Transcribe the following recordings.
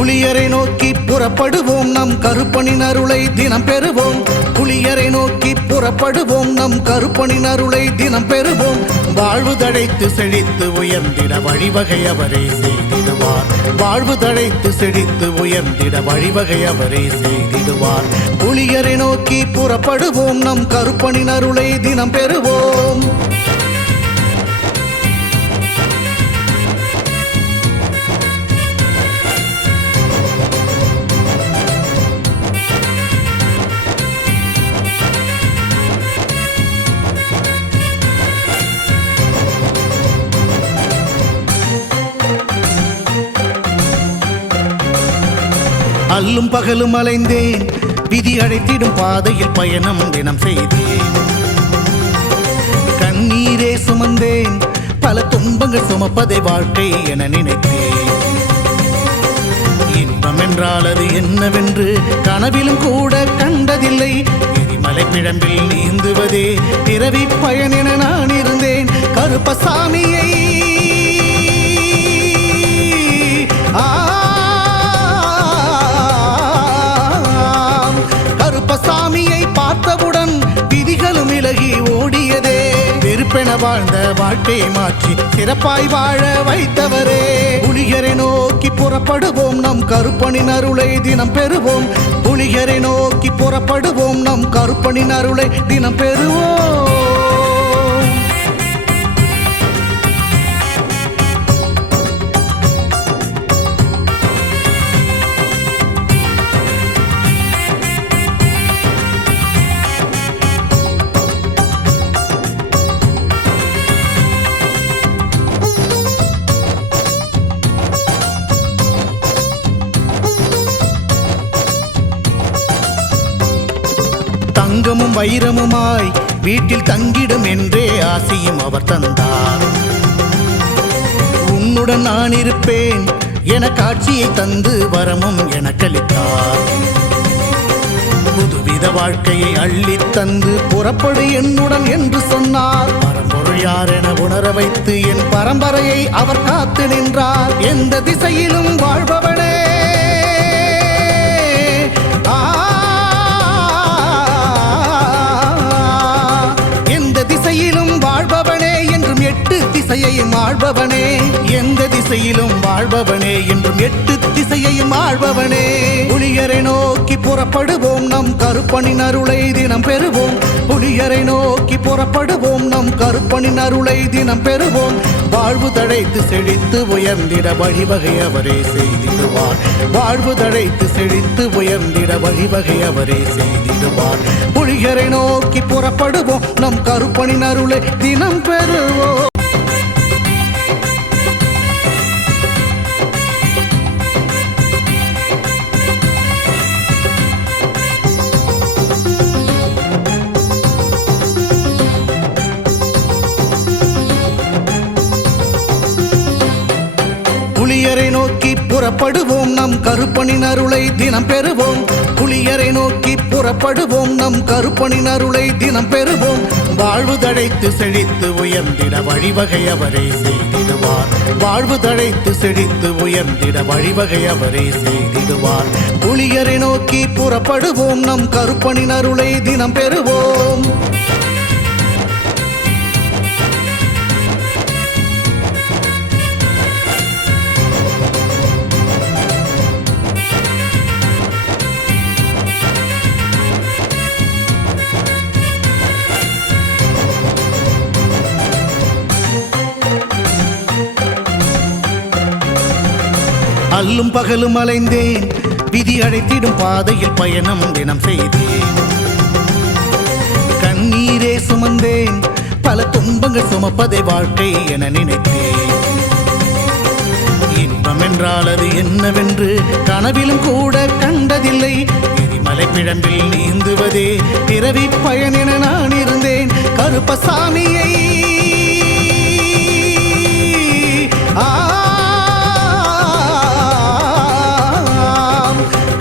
புலியரை நோக்கி புறப்படுவோம், நம் கருப்பனின் அருளை தினம் பெறுவோம். புலியரை நோக்கி புறப்படுவோம், நம் கருப்பனின் அருளை தினம் பெறுவோம். வாழ்வு தழைத்து செழித்து உயர்ந்திட வழிவகை அவரே செய்திடுவார். வாழ்வு தழைத்து செழித்து உயர்ந்திட வழிவகை அவரே செய்திடுவார். புலியரை நோக்கி புறப்படுவோம், நம் கருப்பனின் அருளை தினம் பெறுவோம். அல்லும் பகலும் அலைந்தேன், விதி அழைத்திடும் பாதையில் பயணம் தினம் செய்தேன். கண்ணீரே சுமந்தேன், பல துன்பங்கள் சுமப்பதை வாழ்க்கை என நினைத்தேன். இன்பம் என்றால் அது என்னவென்று கனவிலும் கூட கண்டதில்லை. எரிமலை பிழம்பில் நீந்துவதே பிறவி பயன் என நான் இருந்தேன். கருப்பசாமியை கருப்பசாமியை பார்த்தவுடன் விதிகளும் விலகி ஓடியதே. வெறுப்பென வாழ்ந்த வாழ்க்கையை மாற்றி சிறப்பாய் வாழ வைத்தவரே. புலியரை நோக்கி புறப்படுவோம், நம் கருப்பனின் அருளை தினம் பெறுவோம். புலியரை நோக்கி புறப்படுவோம், நம் கருப்பனின் அருளை தினம் பெறுவோம். தங்கமும் வைரமுமாய் வீட்டில் தங்கிடும் என்றே ஆசையும் அவர் தந்தார். உன்னுடன் நான் இருப்பேன் என காட்சியை தந்து வரமும் எனக்களித்தார். புதுவித வாழ்க்கையை அள்ளி தந்து புறப்படு என்னுடன் என்று சொன்னார். பரம்பொருள் யார் என உணர வைத்து என் பரம்பரையை அவர் காத்து நின்றார். எந்த திசையிலும் வாழ்பவனே, வாழ்பவனே என்றும் எட்டு திசையையும் ஆள்பவனே. எந்த திசையிலும் வாழ்பவனே என்றும் எட்டு திசையையும் ஆள்பவனே. புலியரை நோக்கி புறப்படுவோம், நம் கருப்பனின் அருளை தினம் பெறுவோம். புலியரை நோக்கி புறப்படுவோம், நம் கருப்பனின் அருளை தினம் பெறுவோம். வாழ்வு தழைத்து செழித்து உயர்ந்திட வழிவகை அவரே செய்திடுவார். வாழ்வு தழைத்து செழித்து உயர்ந்திட வழிவகை அவரே செய்திடுவார். புலியரை நோக்கி புறப்படுவோம், நம் கருப்பனின் அருளை தினம் பெறுவோம். புலியரை நோக்கி புறப்படுவோம், நம் கருப்பனின் அருளை தினம் பெறுவோம். புலியரை நோக்கி புறப்படுவோம், நம் கருப்பனின் அருளை தினம் பெறுவோம். வாழ்வு தழைத்து செழித்து உயர்ந்திட வழிவகை அவரே செய்திடுவார். வாழ்வு தழைத்து செழித்து உயர்ந்திட வழிவகை அவரே செய்திடுவார். புலியரை நோக்கி புறப்படுவோம், நம் கருப்பனின் அருளை தினம் பெறுவோம். அல்லும் பகலும் அலைந்தேன், விதி அழைத்திடும் பாதையில் பயணம் தினம் செய்தேன். கண்ணீரே சுமந்தேன், பல துன்பங்கள் சுமப்பதை வாழ்க்கை என நினைத்தேன். இன்பம் என்றால் அது என்னவென்று கனவிலும் கூட கண்டதில்லை. எரிமலை பிழம்பில் நீந்துவதே பிறவி பயன் என நான் இருந்தேன். கருப்பசாமியை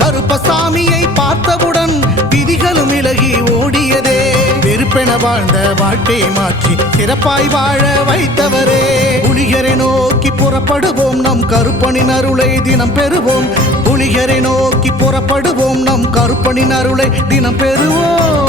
கருப்பசாமியை பார்த்தவுடன் விதிகளும் விலகி ஓடியதே. வெறுப்பென வெறுப்பென வாழ்ந்த வாழ்க்கையை மாற்றி சிறப்பாய் வாழ வைத்தவரே. புலிகரை நோக்கி புறப்படுவோம், நம் கருப்பனின் அருளை தினம் பெறுவோம். புலிகரை நோக்கி புறப்படுவோம், நம் கருப்பனின் அருளை தினம் பெறுவோம்.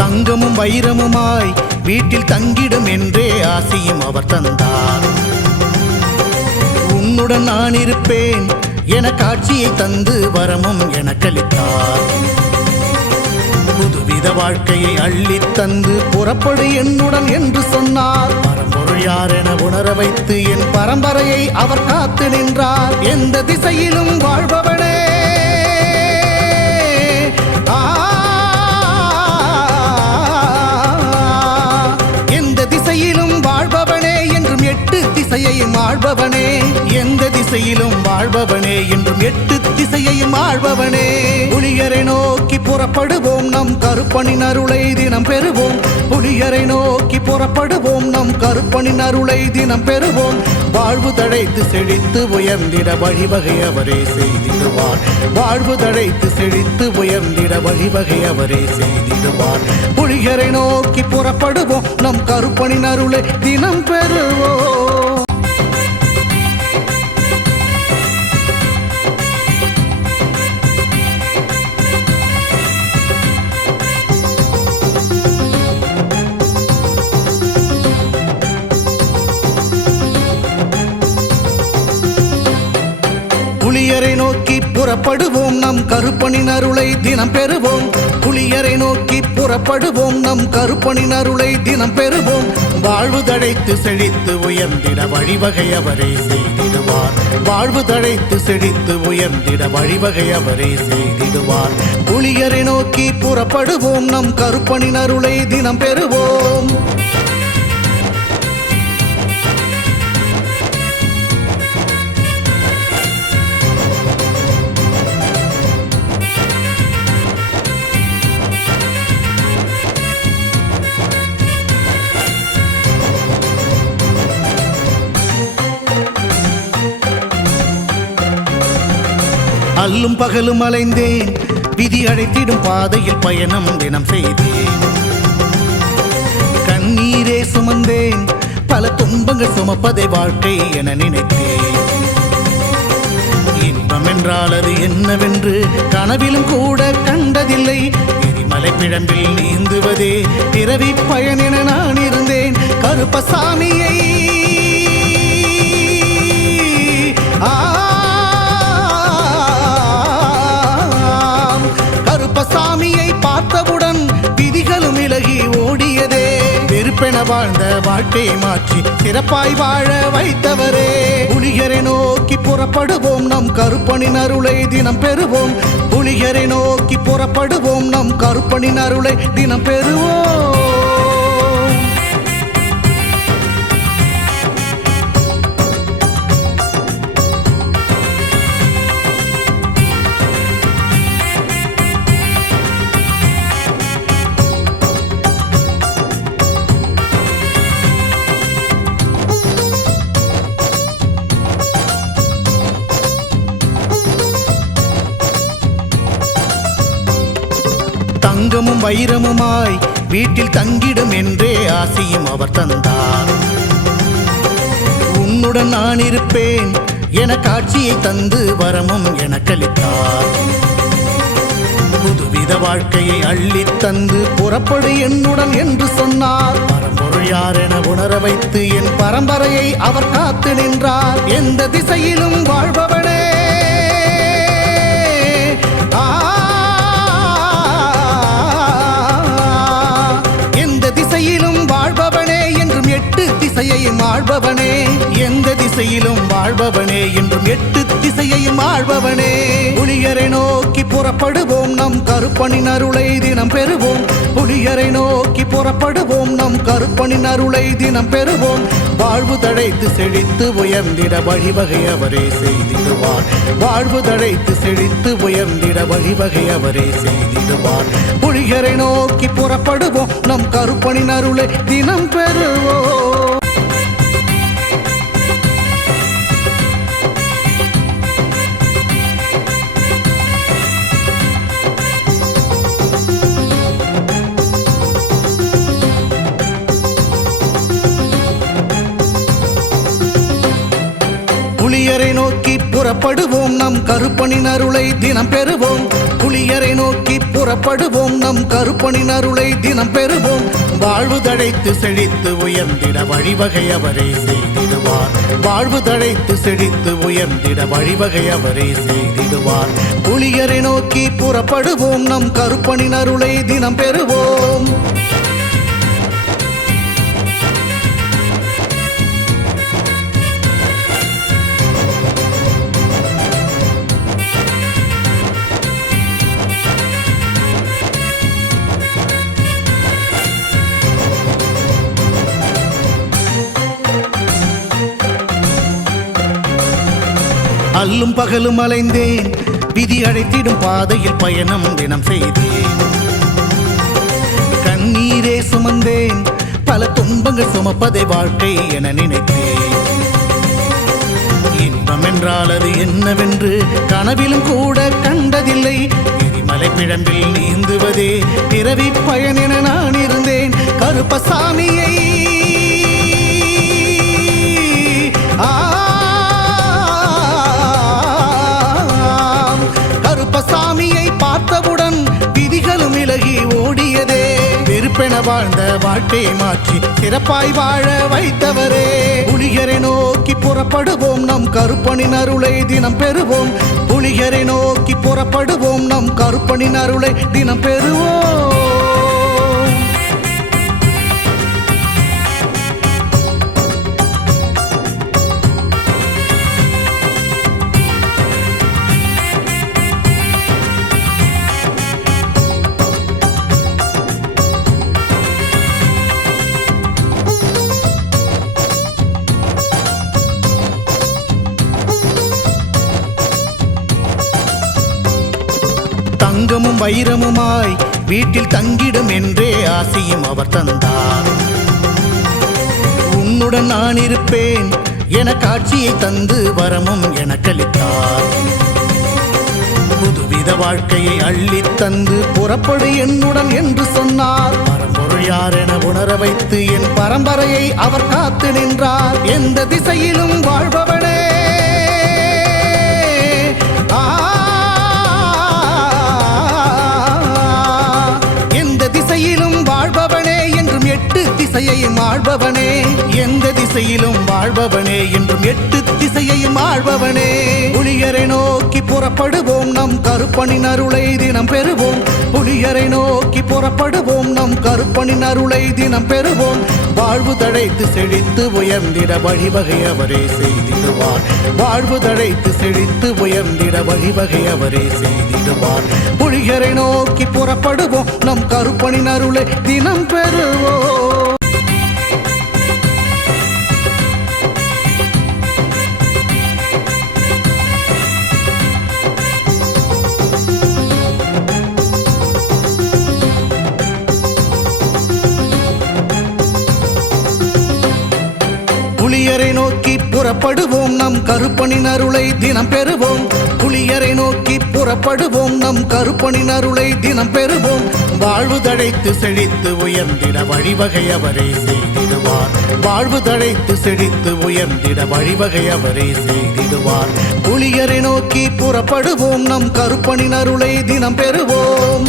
தங்கமும் வைரமுமாய் வீட்டில் தங்கிடும் என்றே ஆசையும் அவர் தந்தார். உன்னுடன் நான் இருப்பேன் என காட்சியை தந்து வரமும் எனக்களித்தார். புதுவித வாழ்க்கையை அள்ளித் தந்து புறப்படு என்னுடன் என்று சொன்னார். பரம்பொருள் யார் என உணர வைத்து என் பரம்பரையை அவர் காத்து நின்றார். எந்த திசையிலும் வாழ்பவனே, வாழ்பவனே என்றும் எட்டு திசையையும் ஆள்பவனே. எந்த திசையிலும் வாழ்பவனே என்றும் எட்டு திசையையும் ஆள்பவனே. புலிகரை நோக்கி புறப்படுவோம், நம் கருப்பனின் அருளை தினம் பெறுவோம். புலிகரை நோக்கி புறப்படுவோம், நம் கருப்பனின் அருளை தினம் பெறுவோம். வாழ்வு தழைத்து செழித்து உயர்ந்திட வழிவகை அவரே செய்திடுவார். வாழ்வு தழைத்து செழித்து உயர்ந்திட வழிவகை அவரே செய்திடுவார். புலிகரை நோக்கி புறப்படுவோம், நம் கருப்பனின் அருளை தினம் பெறுவோம். புலிகரை நோக்கி புறப்படுவோம், நம் கருப்பனின் அருளை தினம் பெறுவோம். புலிகரை நோக்கி புறப்படுவோம், நம் கருப்பனின் அருளை தினம் பெறுவோம். வாழ்வு தழைத்து செழித்து உயர்ந்திட வழிவகை அவரே செய்திடுவார். வாழ்வு தழைத்து செழித்து உயர்ந்திட வழிவகை அவரே செய்திடுவார். புலிகரை நோக்கி புறப்படுவோம், நம் கருப்பனின் அருளை தினம் பெறுவோம். அல்லும் பகலும் அலைந்தேன், விதி அழைத்திடும் பாதையில் பயணம் தினம் செய்தேன். கண்ணீரே சுமந்தேன், பல துன்பங்கள் சுமப்பதை வாழ்க்கை என நினைத்தேன். இன்பம் என்றால் அது என்னவென்று கனவிலும் கூட கண்டதில்லை. எரிமலை பிழம்பில் நீந்துவதே பிறவி பயன் என நான் இருந்தேன். கருப்பசாமியை கருப்பசாமியை பார்த்தவுடன் விதிகளும் விலகி ஓடியதே. வெறுப்பென வாழ்ந்த வாழ்க்கையை மாற்றி சிறப்பாய் வாழ வைத்தவரே. புலிகரை நோக்கி புறப்படுவோம், நம் கருப்பனின் அருளை தினம் பெறுவோம். புலிகரை நோக்கி புறப்படுவோம், நம் கருப்பனின் அருளை தினம் பெறுவோம். தங்கமும் வைரமுமாய் வீட்டில் தங்கிடும் என்றே ஆசையும் அவர் தந்தார். உன்னுடன் நான் இருப்பேன் என காட்சியை தந்து வரமும் எனக்களித்தார். புதுவித வாழ்க்கையை அள்ளித் தந்து புறப்படு என்னுடன் என்று சொன்னார். பரம்பொருள் யார் என உணர வைத்து என் பரம்பரையை அவர் காத்து நின்றார். எந்த திசையிலும் வாழ்பவனே, வாழ்பவனே என்றும் எட்டு திசையையும் ஆள்பவனே. எந்த திசையிலும் வாழ்பவனே என்றும் எட்டு திசையையும் ஆள்பவனே. புலிகரை நோக்கி புறப்படுவோம், நம் கருப்பனின் அருளை தினம் பெறுவோம். புலியரை நோக்கி புறப்படுவோம், நம் கருப்பனின் அருளை தினம் பெறுவோம். வாழ்வு தழைத்து செழித்து உயர்ந்திட வழிவகை அவரே செய்திடுவார். வாழ்வு தழைத்து செழித்து உயர்ந்திட வழிவகை அவரே செய்திடுவார். புலியரை நோக்கி புறப்படுவோம், நம் கருப்பனின் அருளை தினம் பெறுவோம். புலியரை நோக்கி புறப்படுவோம், நம் கருப்பனின் அருளை தினம் பெறுவோம். புலியரை நோக்கி புறப்படுவோம், நம் கருப்பனின் அருளை தினம் பெறுவோம். வாழ்வு தழைத்து செழித்து உயர்ந்திட வழிவகை அவரே செய்திடுவார். வாழ்வு தழைத்து செழித்து உயர்ந்திட வழிவகை அவரே செய்திடுவார். புலியரை நோக்கி புறப்படுவோம், நம் கருப்பனின் அருளை தினம் பெறுவோம். அல்லும் பகலும் அலைந்தேன், விதி அழைத்திடும் பாதையில் பயணம் தினம் செய்தேன். கண்ணீரே சுமந்தேன், பல துன்பங்கள் சுமப்பதை வாழ்க்கை என நினைத்தேன். இன்பம் என்றால் அது என்னவென்று கனவிலும் கூட கண்டதில்லை. எரிமலை பிழம்பில் நீந்துவதே பிறவி பயன் என நான் இருந்தேன். கருப்பசாமியை கருப்பசாமியை பார்த்தவுடன் விதிகளும் விலகி ஓடியதே. வெறுப்பென வாழ்ந்த வாழ்க்கையை மாற்றி சிறப்பாய் வாழ வைத்தவரே. புலியரை நோக்கி புறப்படுவோம், நம் கருப்பனின் அருளை தினம் பெறுவோம். புலியரை நோக்கி புறப்படுவோம், நம் கருப்பனின் அருளை தினம் பெறுவோம். தங்கமும் வைரமுமாய் வீட்டில் தங்கிடும் என்றே ஆசையும் அவர் தந்தார். உன்னுடன் நான் இருப்பேன் என காட்சியை தந்து வரமும் எனக்களித்தார். புதுவித வாழ்க்கையை அள்ளி தந்து புறப்படு என்னுடன் என்று சொன்னார். பரம்பொருள் யார் என உணர வைத்து என் பரம்பரையை அவர் காத்து நின்றார். எந்த திசையிலும் வாழ்பவனே, திசையிலும் வாழ்பவனே என்றும் எட்டு திசையையும் ஆள்பவனே. எந்த திசையிலும் வாழ்பவனே என்றும் எட்டு திசையையும் ஆள்பவனே. புலியரை நோக்கி புறப்படுவோம், நம் கருப்பனின் அருளை தினம் பெறுவோம். புலியரை நோக்கி புறப்படுவோம், நம் கருப்பனின் அருளை தினம் பெறுவோம். வாழ்வு தழைத்து செழித்து உயர்ந்திட வழிவகை அவரே செய்திடுவார். வாழ்வு தழைத்து செழித்து உயர்ந்திட வழிவகை அவரே செய்திடுவார். புலியரை நோக்கி புறப்படுவோம், நம் கருப்பனின் அருளை தினம் பெறுவோம். புலியரை நோக்கி புறப்படுவோம், நம் கருப்பனின் அருளை தினம் பெறுவோம். புலியரை நோக்கி புறப்படுவோம், நம் கருப்பனின் அருளை தினம் பெறுவோம். வாழ்வு தழைத்து செழித்து உயர்ந்திட வழிவகை அவரே செய்திடுவார். வாழ்வு தழைத்து செழித்து உயர்ந்திட வழிவகை அவரே செய்திடுவார். புலியரை நோக்கி புறப்படுவோம், நம் கருப்பனின் அருளை தினம் பெறுவோம்.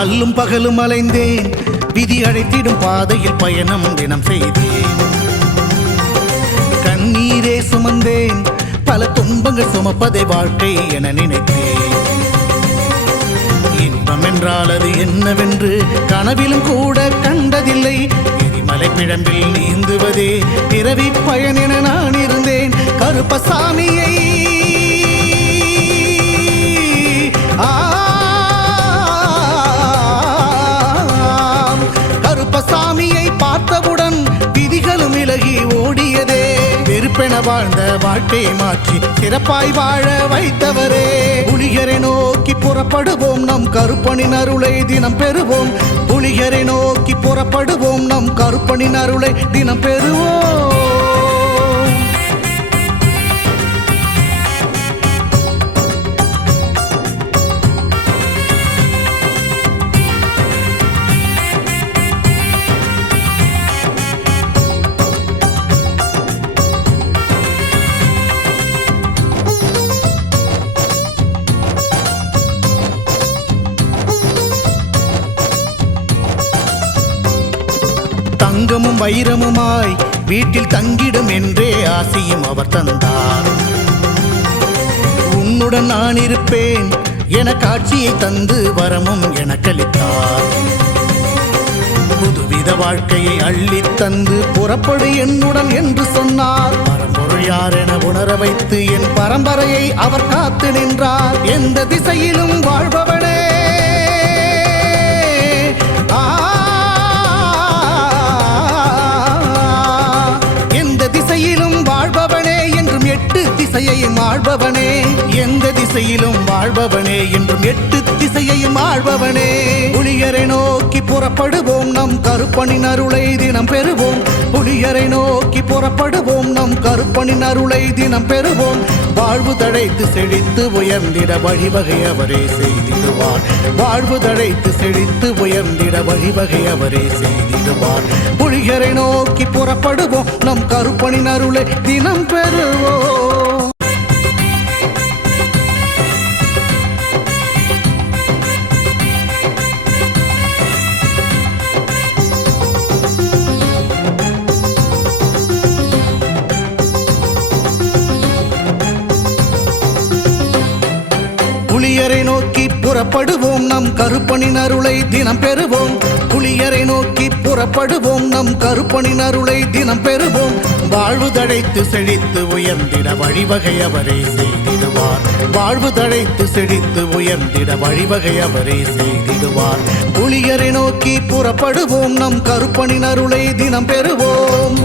அல்லும் பகலும் அலைந்தேன், விதி அழைத்திடும் பாதையில் பயணம் தினம் செய்தேன். சுமந்தேன் பல துன்பங்கள் சுமப்பதை வாழ்க்கை என நினைத்தேன் இன்பம் என்றால் அது என்னவென்று கனவிலும் கூட கண்டதில்லை எரிமலை பிழம்பில் நீந்துவதே பிறவி பயன் என நான் இருந்தேன் கருப்பசாமியை கருப்பசாமியை பார்த்தவுடன் விதிகளும் விலகி ஓடியதே வெறுப்பென வாழ்ந்த வாழ்க்கையை மாற்றி சிறப்பாய் வாழ வைத்தவரே புலிகரை நோக்கி புறப்படுவோம் நம் கருப்பனின் அருளை தினம் பெறுவோம் புலிகரை நோக்கி புறப்படுவோம் நம் கருப்பனின் அருளை தினம் பெறுவோம் தங்கமும் வைரமுமாய் வீட்டில் தங்கிடும் என்றே ஆசையும் அவர் தந்தார் உன்னுடன் நான் இருப்பேன் என காட்சியை தந்து வரமும் எனக்களித்தார் புதுவித வாழ்க்கையை அள்ளித் தந்து புறப்படு என்னுடன் என்று சொன்னார் பரம்பொருள் யார் என உணர வைத்து என் பரம்பரையை அவர் காத்து நின்றார் எந்த திசையிலும் வாழ்பவனே வாழ்பவனே என்றும் எட்டு திசையையும் ஆள்பவனே எந்த திசையிலும் வாழ்பவனே என்றும் எட்டு திசையையும் ஆள்பவனே புலிகரை நோக்கி புறப்படுவோம் நம் கருப்பனின் அருளை தினம் பெறுவோம் புலிகரை நோக்கி புறப்படுவோம் நம் கருப்பனின் அருளை தினம் பெறுவோம் வாழ்வு தழைத்து செழித்து உயர்ந்திட வழிவகை அவரே செய்திடுவார் வாழ்வு தழைத்து செழித்து உயர்ந்திட வழிவகை அவரே செய்திடுவார் புலிகரை நோக்கி புறப்படுவோம் நம் கருப்பனின் அருளை தினம் பெறுவோம் புலியரை நோக்கி புறப்படுவோம் நம் கருப்பனின் அருளை தினம் பெறுவோம் புலியரை நோக்கி புறப்படுவோம் நம் கருப்பனின் அருளை தினம் பெறுவோம் வாழ்வு தழைத்து செழித்து உயர்ந்திட வழிவகை அவரே செய்திடுவார் வாழ்வு தழைத்து செழித்து உயர்ந்திட வழிவகை அவரே செய்திடுவார் புலியரை நோக்கி புறப்படுவோம் நம் கருப்பனின் அருளை தினம் பெறுவோம்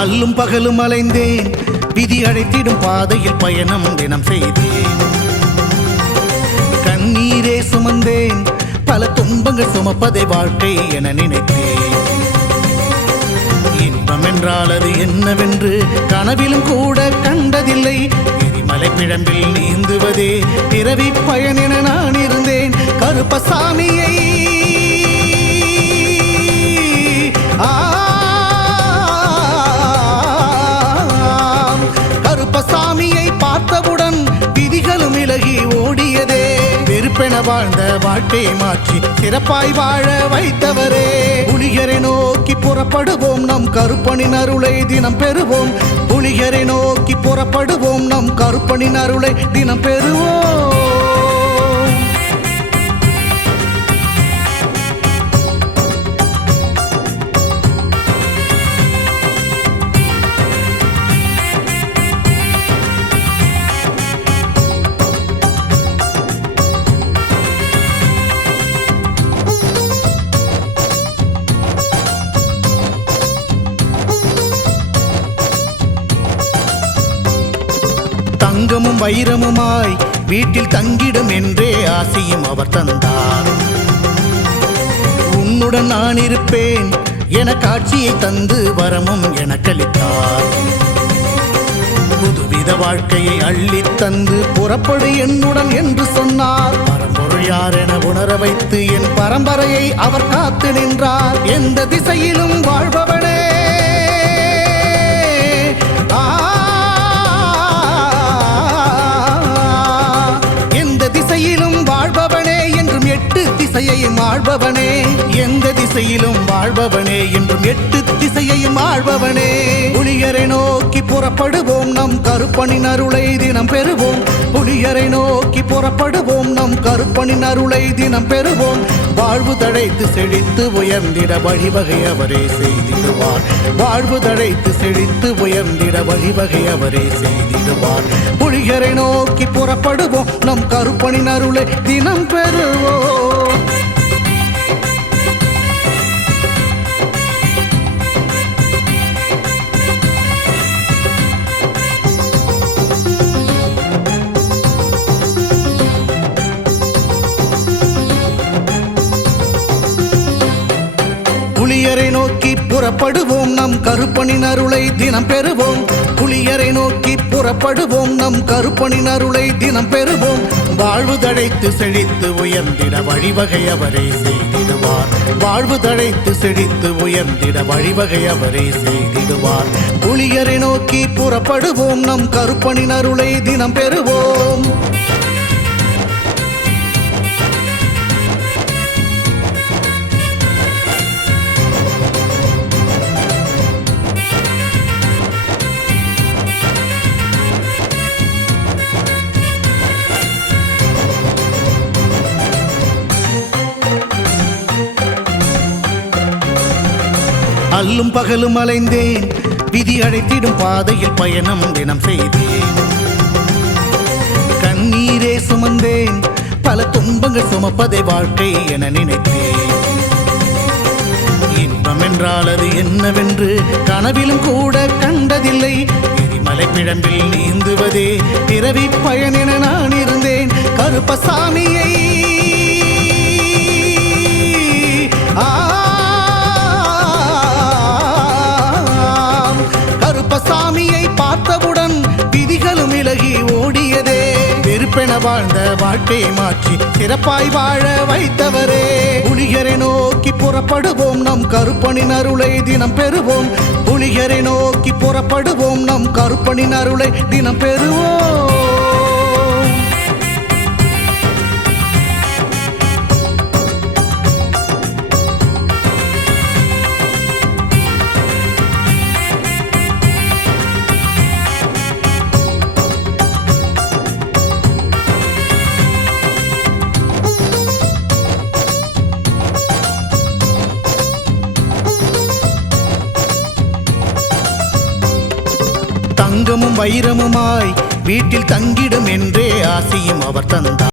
அல்லும் பகலும் அலைந்தேன் விதி அழைத்திடும் பாதையில் பயணம் தினம் செய்தேன் கண்ணீரே சுமந்தேன் பல துன்பங்கள் சுமப்பதை வாழ்க்கை என நினைத்தேன் இன்பம் என்றால் அது என்னவென்று கனவிலும் கூட கண்டதில்லை எரிமலை பிழம்பில் நீந்துவதே பிறவி பயன் என நான் இருந்தேன் கருப்பசாமியை கருப்பசாமியை பார்த்தவுடன் விதிகளும் விலகி ஓடியதே வெறுப்பென வாழ்ந்த வாழ்க்கையை மாற்றி சிறப்பாய் வாழ வைத்தவரே புலிகரை நோக்கி புறப்படுவோம் நம் கருப்பனின் அருளை தினம் பெறுவோம் புலிகரை நோக்கி புறப்படுவோம் நம் கருப்பனின் அருளை தினம் பெறுவோம் தங்கமும் வைரமுமாய் வீட்டில் தங்கிடும் என்றே ஆசையும் அவர் தந்தார் உன்னுடன் நான் இருப்பேன் என காட்சியை தந்து வரமும் எனக்களித்தார் புதுவித வாழ்க்கையை அள்ளித் தந்து புறப்படு என்னுடன் என்று சொன்னார் பரம்பொருள் கடவுள் யார் என உணர வைத்து என் பரம்பரையை அவர் காத்து நின்றார். எந்த திசையிலும் வாழ்பவனே, எந்த திசையிலும் வாழ்பவனே என்றும் எட்டு திசையையும் ஆள்பவனே. எந்த திசையிலும் வாழ்பவனே என்றும் எட்டு திசையையும் ஆள்பவனே. புலியரை நோக்கி புறப்படுவோம், நம் கருப்பனின் அருளை தினம் பெறுவோம். புலியரை நோக்கி புறப்படுவோம், நம் கருப்பனின் அருளை தினம் பெறுவோம். வாழ்வு தழைத்து செழித்து உயர்ந்திட வழிவகை அவரே செய்திடுவார். வாழ்வு தழைத்து செழித்து உயர்ந்திட வழிவகை அவரே செய்திடுவார். புலியரை நோக்கி புறப்படுவோம், நம் கருப்பனின் அருளை தினம் பெறுவோம். புலியரை நோக்கி புறப்படுவோம், நம் கருப்பனின் அருளை தினம் பெறுவோம். புலியரை நோக்கி புறப்படுவோம், நம் கருப்பனின் அருளை தினம் பெறுவோம். வாழ்வு தழைத்து செழித்து உயர்ந்திட வழிவகை அவரே செய்திடுவார். வாழ்வு தழைத்து செழித்து உயர்ந்திட வழிவகை அவரே செய்திடுவார். புலியரை நோக்கி புறப்படுவோம், நம் கருப்பனின் அருளை தினம் பெறுவோம். அல்லும் பகலும் அலைந்தேன், விதி அழைத்திடும் பாதையில் பயணம் தினம் செய்தேன். கண்ணீரே சுமந்தேன், பல துன்பங்கள் சுமப்பதை வாழ்க்கை என நினைத்தேன். இன்பம் என்றால் அது என்னவென்று கனவிலும் கூட கண்டதில்லை. எரிமலை பிழம்பில் நீந்துவதே பிறவி பயன் என நான் இருந்தேன். கருப்பசாமியை கருப்பசாமியை பார்த்தவுடன் விதிகளும் விலகி ஓடியதே. வெறுப்பென வாழ்ந்த வாழ்க்கையை மாற்றி சிறப்பாய் வாழ வைத்தவரே. புலியரை நோக்கி புறப்படுவோம், நம் கருப்பனின் அருளை தினம் பெறுவோம். புலியரை நோக்கி புறப்படுவோம், நம் கருப்பனின் அருளை தினம் பெறுவோம். தங்கமும் வைரமுமாய் வீட்டில் தங்கிடும் என்றே ஆசையும் அவர் தந்தார்.